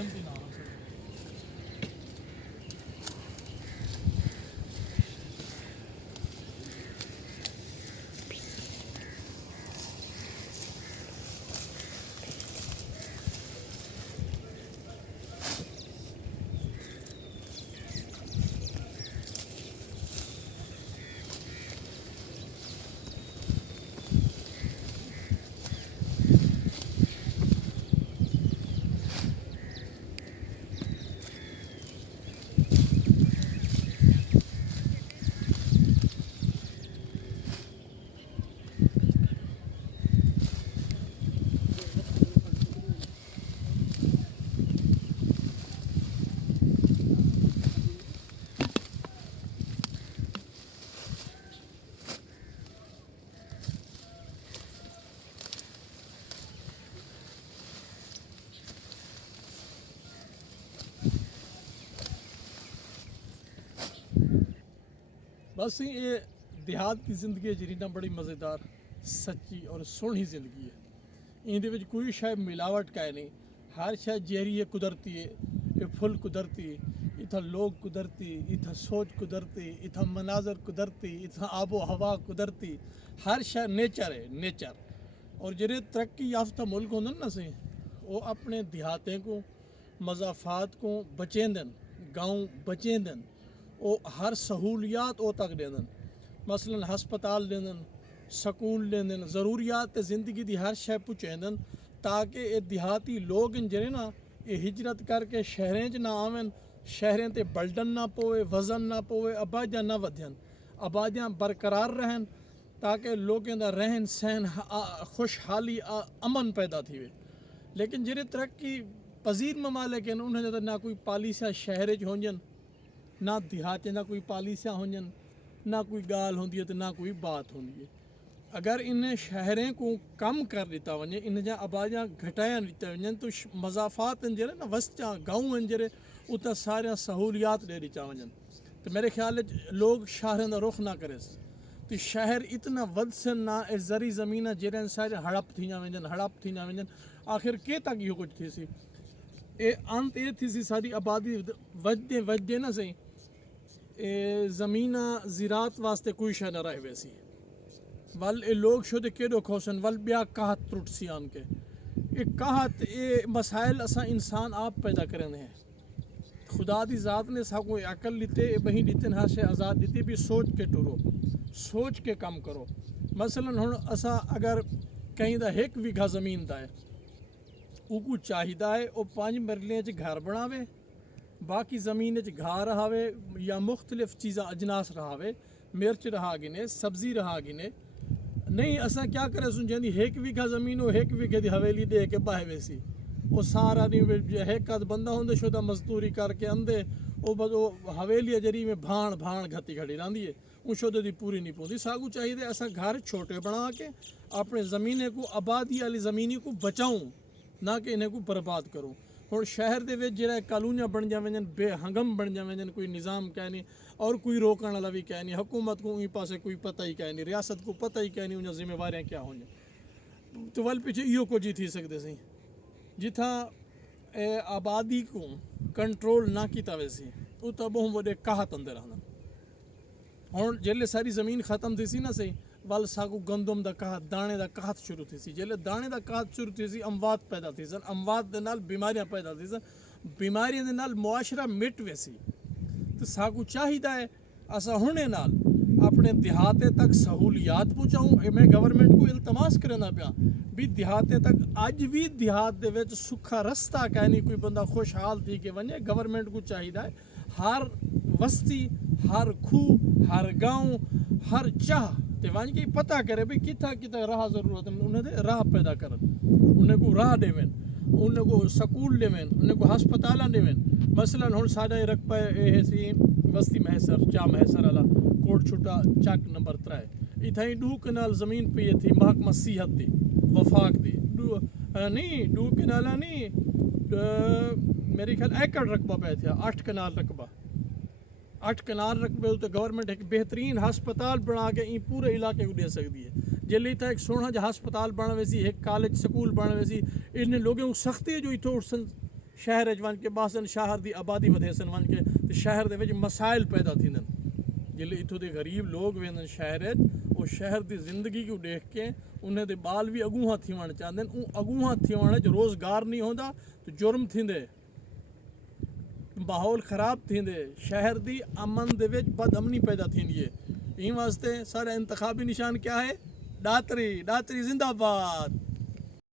जल्दी ना हो सके। बस ये देहात की जिंदगी है जी ना बड़ी मज़ेदार सच्ची और सोहनी जिंदगी है। इंदे विच कोई शायद मिलावट का है नहीं, हर शायद जहरी है कुदरती है, ये फुल कुदरती, इथा लोग कुदरती, इथा सोच कुदरती, इथा मनाजर कुदरती, इथा आबो हवा कुदरती, हर शायद नेचर है नेचर। और जेरे तरक्की याफ्ता मुल्क होंदन ना से वो अपने देहातें को मज़ाफ़ात को बचेंदन, गाँव बचेंदन, वो हर सहूलियात वो तक देंदन, मसलन हस्पताल देंदन, सकूल देंदन, ज़रूरियात ज़िंदगी दी हर शय पुचेंदन, ताकि ये देहाती लोग जरे ना ये हिजरत करके शहरें च ना आवन, शहरें ते बल्डन ना पोए, वजन ना पोए, आबादियां ना वधन, आबादियां बरकरार रहन, ताकि लोगों का रहन सहन खुशहाली अमन पैदा थी वे। लेकिन जेरे तरक्की पजीर ममालिक हैं उन्हें ना कोई पॉलिसियां शहर च होंजन, ना देहातें का कोई पॉलिसियां होंजन, ना कोई गाल होंदी है तो ना कोई बात होंदी है। अगर इन्हें शहरें को कम कर दिता वजे, इन जा आबादियां घटाया दिता वजन, तो मज़ाफ़ात जरे ना वस्चा गाँव जरे उतना सारे सहूलियात दे दिता वजन, तो मेरे ख्याल लोग शहरों का रुख ना करे, तो शहर इतना वधसन ना ज़री ज़मीन जरे सारे हड़प थी वजन, हड़प थी वजन, आखिर के तक यो कुछ थी सी ए अंत ये थी सी सारी आबादी वजदे वजदे ना सही ज़मीन ज़रात वास्ते कोई शह न रहे वैसी, वल ए लोग शुद्ध केडो खोसन वल ब्या कहत त्रुट सी आन के ये कहत ये मसाइल असा इंसान आप पैदा करें हैं। खुदा दी ज़ात ने साको अकल लीते बही लीते हर शे आज़ाद लीते भी सोच के टुरो, सोच के कम करो। मसलन हुण असा अगर कहीं दा 1 बीघा ज़मीन दा है, उको चाहिदा है वो 5 मरले च घर बनावे, बाकी ज़मीन च घा रहावे या मुख्तलिफ चीज़ा अजनास रहावे, मिर्च रहा गिने, सब्ज़ी रहा गिने, नहीं असा क्या करे सुन जंदी 1 बीघा ज़मीन हो 1 बीघे दी हवेली दे के बाहे वैसी वो सारा दिन एक आध बंदा होंदे शुदा मजदूरी करके आंदे वो हवेली जरी में भाण भाण घती खड़ी रही है, वो शुद्ध दी पूरी नहीं पौंदी। सागू चाहिए असा घर छोटे बना के अपने ज़मीने को आबादी वाली ज़मीनी को बचाऊँ, ना कि इन्हें को बर्बाद करूँ। और शहर के विच जो कालूनियाँ बन जावन, बेहंगम बन जावन, कोई निज़ाम कह नहीं और कोई रोकने वाला भी कह नहीं, हुकूमत को पास कोई पता ही कह नहीं, रियासत को पता ही कह नहीं उन जिम्मेवारियाँ क्या होंगे, तो वल पीछे इो कुछ ही थी सकते सी जिथा आबादी को कंट्रोल ना किया वैसी उतना बहुत बड़े कहत अंदर रहना। और जेले सारी ज़मीन ख़त्म थी सी ना सही वल सागू गंदम दा कहत दाने दा कहत शुरू थी सी, जेले दाने दा कहत शुरू थी सी अमवात पैदा थी सन, अमवात दे नाल बीमारियां पैदा थी सन, बीमारियां दे नाल मुआशरा मिट वैसी। तो सागू चाहिए है असा हुणे नाल अपने देहाते तक सहूलियात पहुँचाऊँ। मैं गवर्नमेंट को इल्तमास करना पाया भी देहाते तक अज भी देहात दे विच सुखा रस्ता कह नहीं कोई बंदा खुशहाल थी के वने। गवर्नमेंट को चाहिए है हर बस्ती, हर खूह, हर गाँव, हर चाह ते वन के पता करे भी कितना कितना राह ज़रूरत है, उन्हें राह पैदा कर, उन्हें को राह देवें, उन्हें को सकूल देवें, उन्हें को हस्पताल देवें। मसलन हुण साडा रकबा सी बस्ती महसर चा महसर वाला कोट छुटा चक नंबर 3 इथाई 2 कनाल ज़मीन पे थी महकमा सेहत दी वफाक दी नहीं 2 कनाला नहीं मेरे ख्याल एकड़ रकबा पे थे 8 कनाल रकबा, 8 कनाल रकबे तो गवर्नमेंट एक बेहतरीन हस्पताल बना के पूरे इलाके को दे सकती है। जल्दी था एक सोना जो हस्पताल बन वैसी, एक कॉलेज स्कूल बन वैसी, इन लोगों को सख्ती जो इतो उठसन शहर च वञ के बासन शहर की आबादी वधे सन वञ के तो शहर दे विच मसाइल पैदा थींदन जिले इथों के गरीब लोग वेंदन शहर वो शहर की जिंदगी को देख के उन्हें दे बाल भी अगूहा थीवण चाहते हैं अगूहा थीवण च रोज़गार नहीं होंदा तो जुर्म थींदे माहौल ख़राब थींदे शहर की अमन दे विच बदअमनी पैदा थींदी है इन वास्ते सारा इंतखाबी निशान क्या है दातरी दातरी जिंदाबाद।